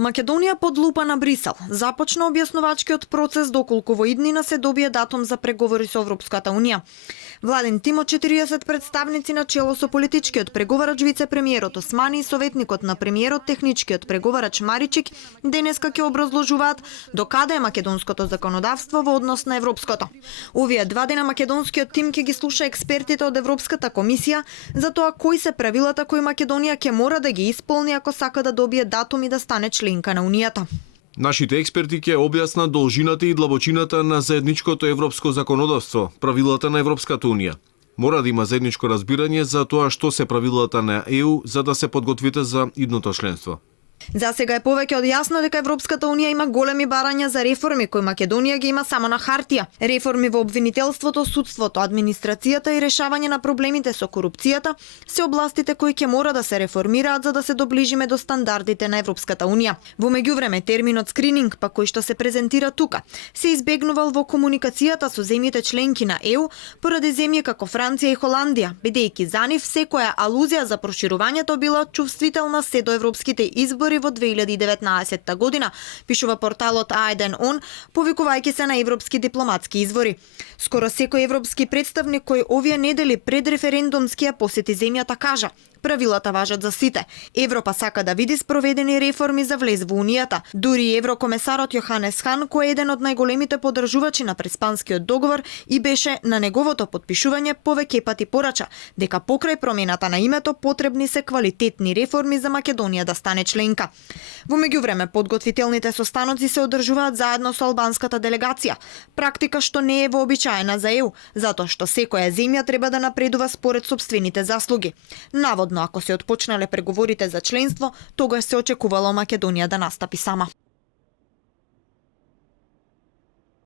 Македонија под лупа на Брисел. Започна објаснувачкиот процес доколку во иднина се добие датум за преговори со Европската Унија. Владин тим од 40 представници на чело со политичкиот преговарач вице-премиерот Османи и советникот на премиерот техничкиот преговарач Маричик денеска ќе образложуваат до каде е македонското законодавство во однос на европското. Овие 2 дена македонскиот тим ќе ги слуша експертите од Европската комисија за тоа кои се правилата кои Македонија ќе мора да ги исполни ако сака да добие датум и да стане членка на Унијата. Нашите експерти ќе објаснат должината и длабочината на заедничкото европско законодавство, правилата на Европската Унија. Мора да има заедничко разбирање за тоа што се правилата на ЕУ за да се подготвите за идното членство. За сега е повеќе од јасно дека Европската Унија има големи барања за реформи кои Македонија ги има само на хартија. Реформи во обвинителството, судството, администрацијата и решавање на проблемите со корупцијата се областите кои ќе мора да се реформираат за да се доближиме до стандардите на Европската Унија. Во меѓувреме терминот скрининг, па кој што се презентира тука, се избегнувал во комуникацијата со земјите членки на ЕУ поради земји како Франција и Холандија, бидејќи за нив секоја алузија за проширувањето била чувствителна се до европските избори во 2019 година, пишува порталот AIDN, повикувајќи се на европски дипломатски извори. Скоро секој европски представник кој овие недели пред референдумскија посети земјата кажа: правилата важат за сите. Европа сака да види спроведени реформи за влез во Унијата. Дури и еврокомесарот Јоханес Хан, кој е еден од најголемите поддржувачи на преспанскиот договор и беше на неговото подпишување, повеќе пати порача дека покрај промената на името потребни се квалитетни реформи за Македонија да стане членка. Во меѓувреме подготвителните состаноци се одржуваат заедно со албанската делегација, практика што не е вообичаена за ЕУ, затоа што секоја земја треба да напредува според сопствените заслуги. Наводно, ако се отпочнале преговорите за членство, тогаш се очекувало Македонија да настапи сама.